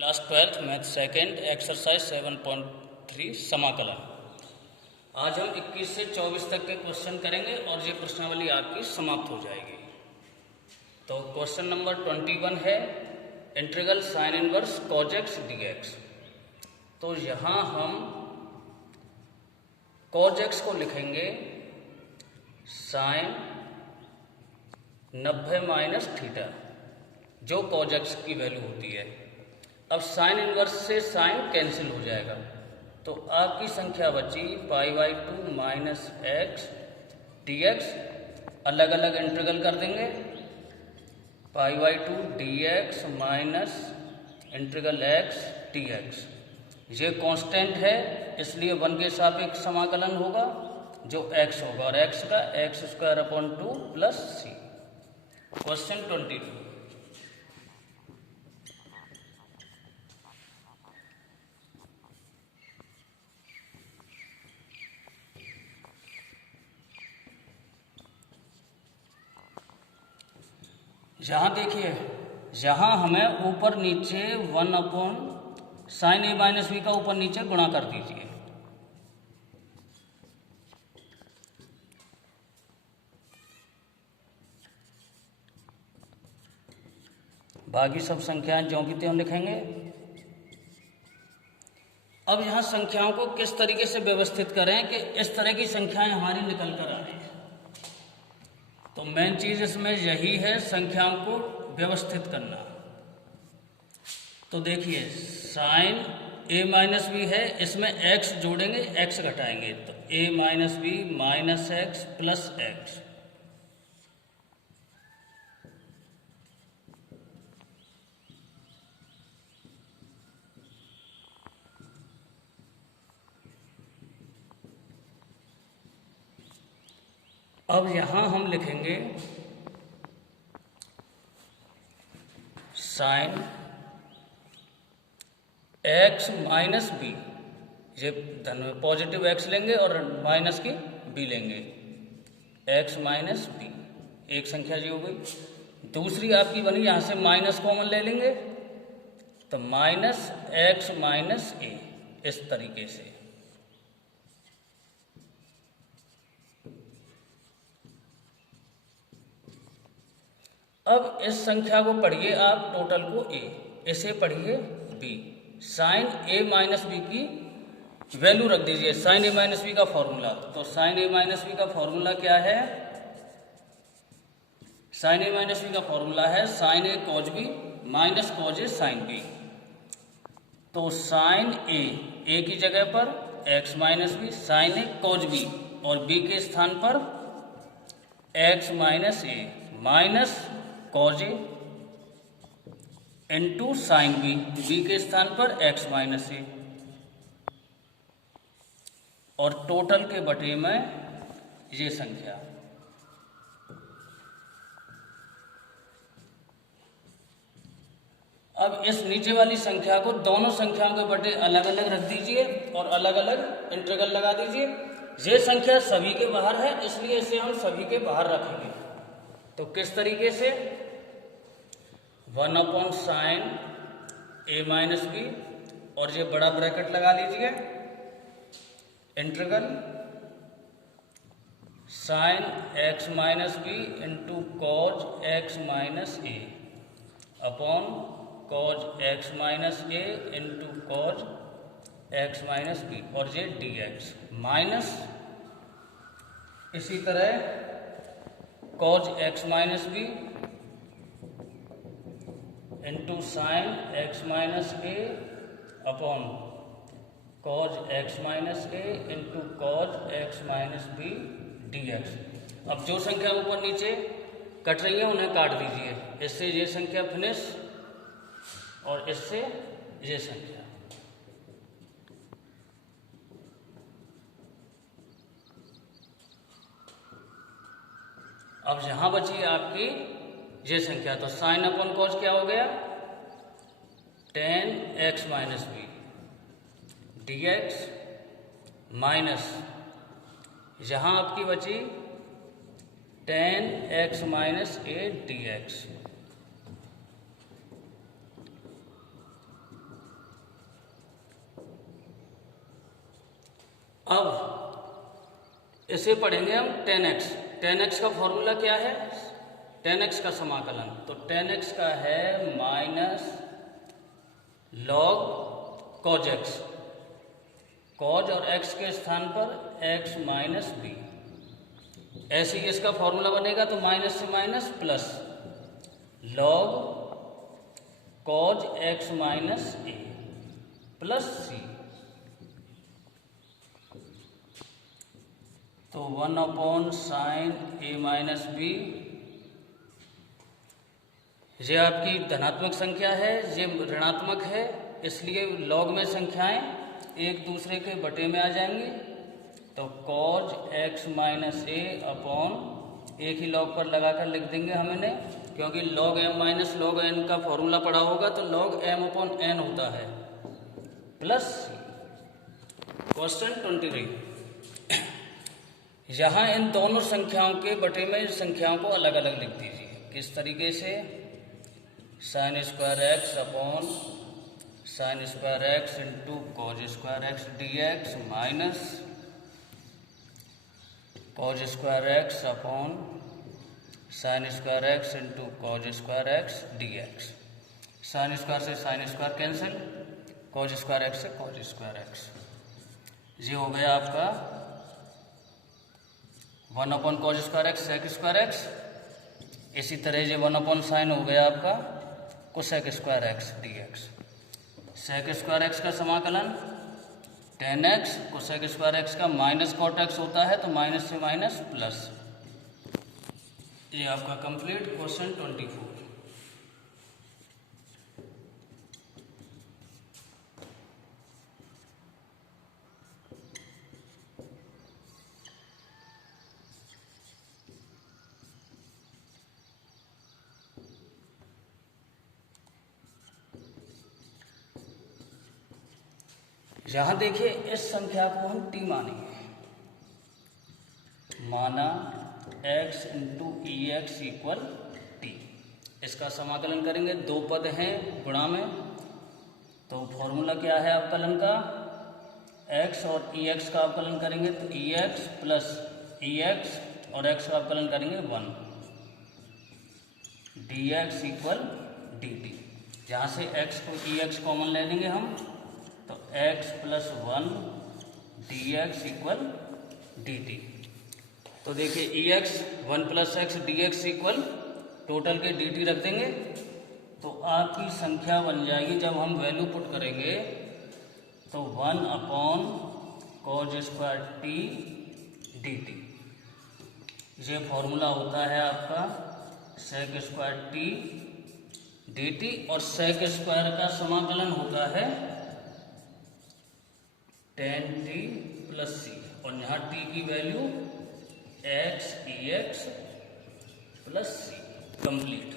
Class 12th math second exercise 7.3 समाकलन। आज हम 21 से 24 तक के क्वेश्चन करेंगे और ये प्रश्नावली आपकी समाप्त हो जाएगी। तो क्वेश्चन नंबर 21 है integral sine inverse cos x d x. तो यहाँ हम कॉज एक्स को लिखेंगे साइन 90 माइनस थीटा, जो कॉज एक्स की वैल्यू होती है। अब साइन इनवर्स से साइन कैंसिल हो जाएगा, तो आपकी संख्या बची π/2 माइनस एक्स डी एक्स। अलग अलग इंटीग्रल कर देंगे, π/2 d x minus integral x d x. ये कांस्टेंट है, इसलिए 1 के सापेक्ष समाकलन होगा जो x होगा, और x का x²/2 प्लस c। क्वेश्चन 22। यहाँ देखिए, यहाँ हमें ऊपर नीचे 1/sin a माइनस बी का ऊपर नीचे गुणा कर दीजिए। बाकी सब संख्याएं ज्यों की त्यों लिखेंगे। अब यहाँ संख्याओं को किस तरीके से व्यवस्थित करें कि इस तरह की संख्याएं हमारी निकल कर आए। तो मेन चीज इसमें यही है, संख्याओं को व्यवस्थित करना। तो देखिए, साइन a माइनस बी है, इसमें x जोड़ेंगे, x घटाएंगे, तो a minus B minus X plus X. अब यहां हम लिखेंगे साइन x माइनस बी। ये धन में पॉजिटिव x लेंगे और माइनस की b लेंगे, x माइनस बी। एक संख्या जी हो गई। दूसरी आपकी बनी, यहां से माइनस कॉमन ले लेंगे, तो माइनस x माइनस a। इस तरीके से अब इस संख्या को पढ़िए आप, टोटल को a, इसे पढ़िए b। Sine a minus B की वैल्यू रख दीजिए, साइन a माइनस बी का फॉर्मूला। तो साइन a माइनस बी का फॉर्मूला क्या है? साइन a माइनस बी का फॉर्मूला है sine a cos B minus cos a sine B. तो साइन a की जगह पर x minus B, sine a cos B, और b के स्थान पर x minus a minus cos A into sine B, B के स्थान पर x माइनस ए, और टोटल के बटे में ये संख्या। अब इस नीचे वाली संख्या को दोनों संख्याओं के बटे अलग अलग रख दीजिए और अलग अलग इंटीग्रल लगा दीजिए। ये संख्या सभी के बाहर है, इसलिए इसे हम सभी के बाहर रखेंगे। तो किस तरीके से? 1/sin a माइनस बी, और ये बड़ा ब्रैकेट लगा लीजिए, integral sine x minus b into cos x minus a upon cos x minus a into cos x minus b, और ये dx माइनस इसी तरह cos x minus b into sine x minus a upon cos x minus a into cos x minus B dx। अब जो संख्या ऊपर नीचे cut रही है उन्हें काट दीजिए, इससे ये संख्या फिनिश और इससे ये संख्या। अब यहां बची आपकी ये संख्या, तो साइन अपॉन कॉज क्या हो गया? tan x minus B dx minus यहां आपकी बची tan x minus A dx। अब इसे पढ़ेंगे हम tan x। tan x का फॉर्मूला क्या है? tan x का समाकलन, तो tan x का है minus log cos x। cos और x के स्थान पर x माइनस बी। ऐसे ही इसका फॉर्मूला बनेगा तो माइनस से minus plus log cos x minus a plus c. तो 1/sin a माइनस बी। ये आपकी धनात्मक संख्या है, ये ऋणात्मक है, इसलिए लॉग में संख्याएं एक दूसरे के बटे में आ जाएंगी। तो cos x minus a upon एक ही लॉग पर लगाकर लिख देंगे हम इन्हें, क्योंकि log m minus log n का फॉर्मूला पढ़ा होगा तो log m अपॉन n होता है प्लस। क्वेश्चन 23, यहाँ इन दोनों संख्याओं के बटे में संख्याओं को अलग अलग लिख दीजिए। किस तरीके से? Sine square x upon sine square x into cos square x d x minus cos square x upon sine square x into cos square x d x. Sine square से sine square cancel, cos square x से cos square x. ये हो गया आपका 1/cos square x sec square x. इसी तरह ये 1/sin हो गया आपका cosec square x d x. Sec square x का समाकलन tan x cosec square x का माइनस कॉट एक्स होता है, तो माइनस से माइनस प्लस। ये आपका कंप्लीट क्वेश्चन 24। यहां देखिए, इस संख्या को हम t मानेंगे। माना x इंटू ई एक्स इक्वल टी। इसका समाकलन करेंगे, दो पद हैं गुणा में, तो फॉर्मूला क्या है अवकलन का? x और ई एक्स का अवकलन करेंगे तो ई एक्स प्लस ई एक्स और x का अवकलन करेंगे 1 d x equal d T. जहाँ से x को ई एक्स कॉमन ले लेंगे हम, तो x plus 1 d x equal d t. तो देखिए e x 1 plus x d x equal total के डी टी रख देंगे, तो आपकी संख्या बन जाएगी, जब हम वैल्यू पुट करेंगे तो 1/cos square T D T. ये फॉर्मूला होता है आपका sec square T D T, और सेक स्क्वायर का समाकलन होता है tan t प्लस सी, और यहाँ t की value x e x plus c. Complete.